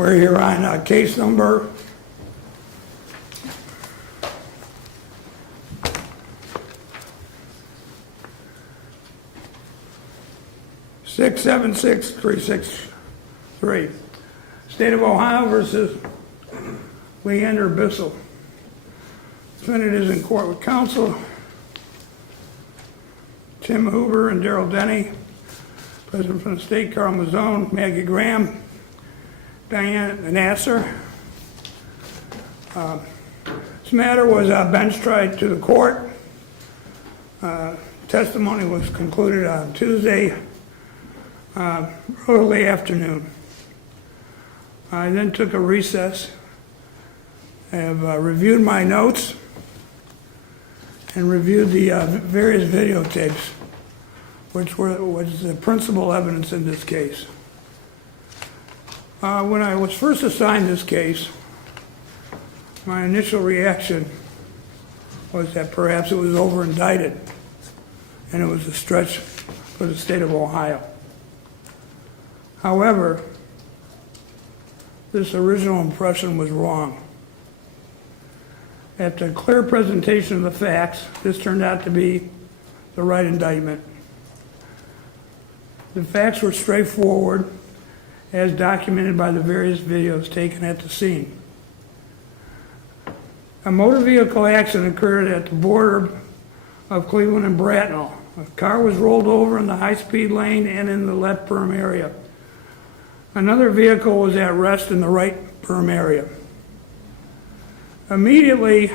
We're here on case number 676-363, State of Ohio versus Leander Bissell. Defendant is in court with counsel. Tim Huber and Daryl Denny. President from the state, Carl Mazzone, Maggie Graham, Diane Nasser. This matter was bench tried to the court. Testimony was concluded on Tuesday, early afternoon. I then took a recess. I have reviewed my notes and reviewed the various videotapes, which was the principal evidence in this case. When I was first assigned this case, my initial reaction was that perhaps it was over-indicted and it was a stretch for the state of Ohio. However, this original impression was wrong. After a clear presentation of the facts, this turned out to be the right indictment. The facts were straightforward, as documented by the various videos taken at the scene. A motor vehicle accident occurred at the border of Cleveland and Bracknell. A car was rolled over in the high-speed lane and in the left berm area. Another vehicle was at rest in the right berm area. Immediately,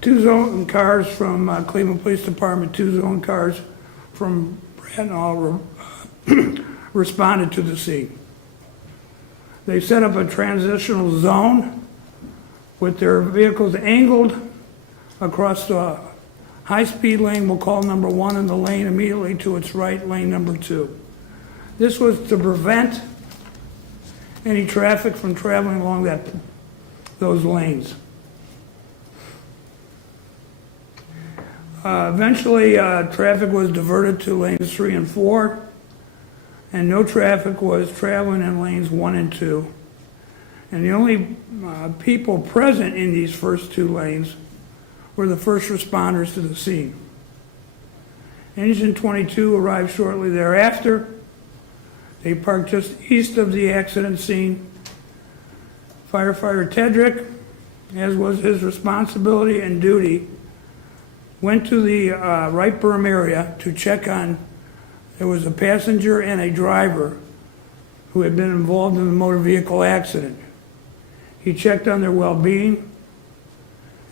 two zone cars from Cleveland Police Department, two zone cars from Bracknell responded to the scene. They set up a transitional zone with their vehicles angled across the high-speed lane, we'll call number 1, and the lane immediately to its right, lane number 2. This was to prevent any traffic from traveling along those lanes. Eventually, traffic was diverted to lanes 3 and 4, and no traffic was traveling in lanes 1 and 2. And the only people present in these first two lanes were the first responders to the scene. Engine 22 arrived shortly thereafter. They parked just east of the accident scene. Firefighter Tetrick, as was his responsibility and duty, went to the right berm area to check on. There was a passenger and a driver who had been involved in the motor vehicle accident. He checked on their well-being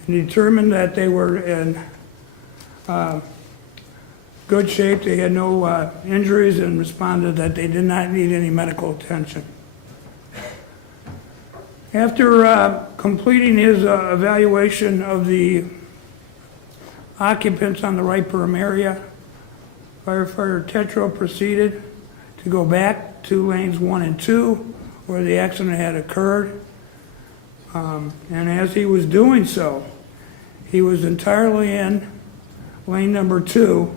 and determined that they were in good shape. They had no injuries and responded that they did not need any medical attention. After completing his evaluation of the occupants on the right berm area, Firefighter Tetrick proceeded to go back to lanes 1 and 2 where the accident had occurred. And as he was doing so, he was entirely in lane number 2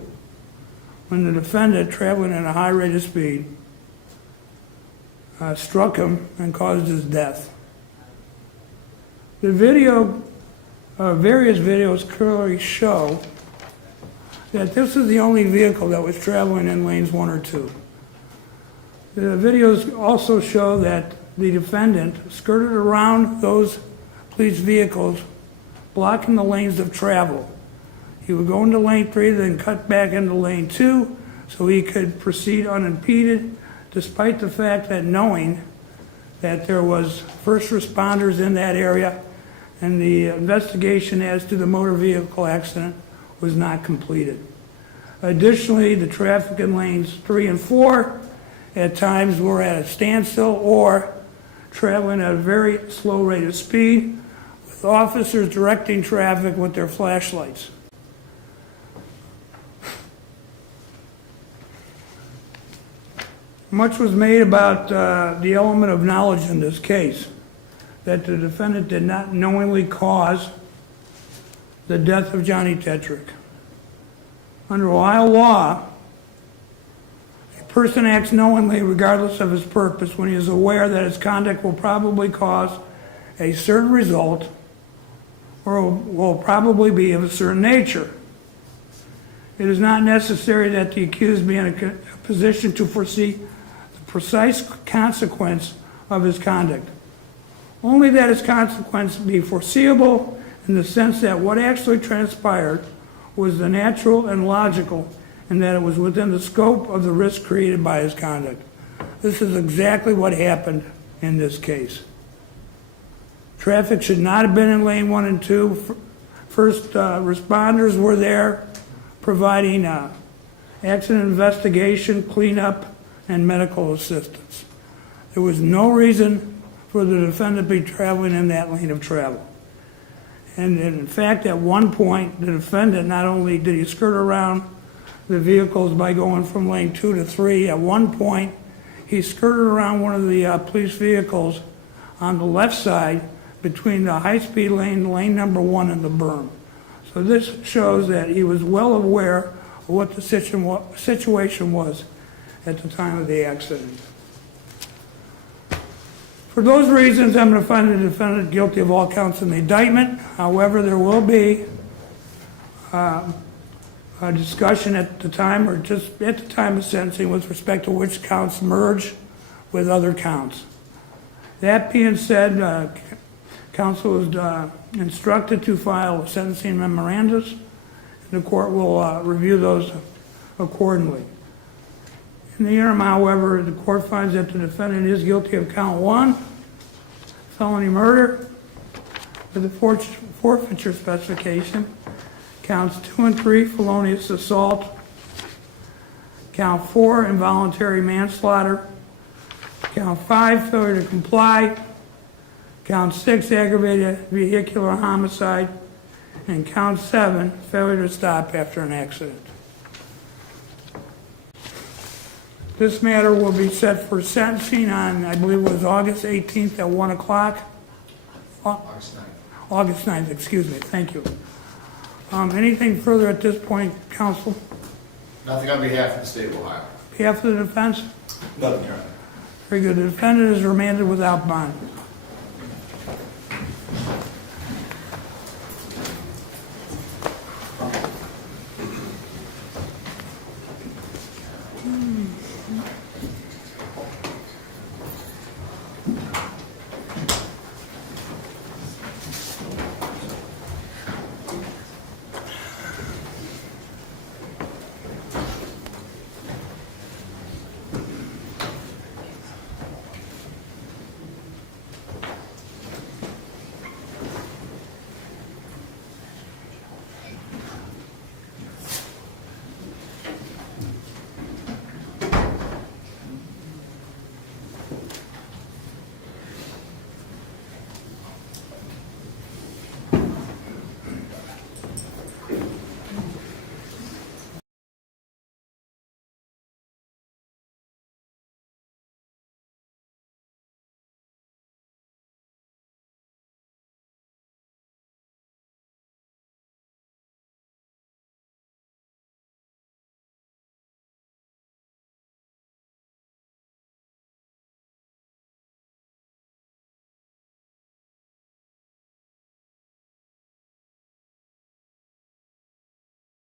when the defendant, traveling at a high rate of speed, struck him and caused his death. The video, various videos clearly show that this is the only vehicle that was traveling in lanes 1 or 2. The videos also show that the defendant skirted around those police vehicles, blocking the lanes of travel. He would go into lane 3, then cut back into lane 2, so he could proceed unimpeded, despite the fact that knowing that there was first responders in that area and the investigation as to the motor vehicle accident was not completed. Additionally, the traffic in lanes 3 and 4 at times were at a standstill or traveling at a very slow rate of speed, with officers directing traffic with their flashlights. Much was made about the element of knowledge in this case, that the defendant did not knowingly cause the death of Johnny Tetrick. Under Ohio law, A person acts knowingly regardless of his purpose when he is aware that his conduct will probably cause a certain result or will probably be of a certain nature. It is not necessary that the accused be in a position to foresee the precise consequence of his conduct. Only that his consequence be foreseeable in the sense that what actually transpired was the natural and logical, and that it was within the scope of the risk created by his conduct. This is exactly what happened in this case. Traffic should not have been in lane 1 and 2. First responders were there providing accident investigation, cleanup, and medical assistance. There was no reason for the defendant to be traveling in that lane of travel. And in fact, at one point, the defendant, not only did he skirt around the vehicles by going from lane 2 to 3, at one point, he skirted around one of the police vehicles on the left side between the high-speed lane, lane number 1, and the berm. So this shows that he was well aware of what the situation was at the time of the accident. For those reasons, I'm going to find the defendant guilty of all counts in the indictment. However, there will be a discussion at the time, or just at the time of sentencing, with respect to which counts merge with other counts. That being said, counsel is instructed to file sentencing memorandums, and the court will review those accordingly. In the interim, however, the court finds that the defendant is guilty of count 1, felony murder, with a forfeiture specification, counts 2 and 3, felonious assault, count 4, involuntary manslaughter, count 5, failure to comply, count 6, aggravated vehicular homicide, and count 7, failure to stop after an accident. This matter will be set for sentencing on, I believe it was August 18th at 1 o'clock. August 9th. August 9th, excuse me, thank you. Anything further at this point, counsel? Nothing on behalf of the state of Ohio. Behalf of the defense? Nothing, Your Honor. Very good. The defendant is remanded without bond.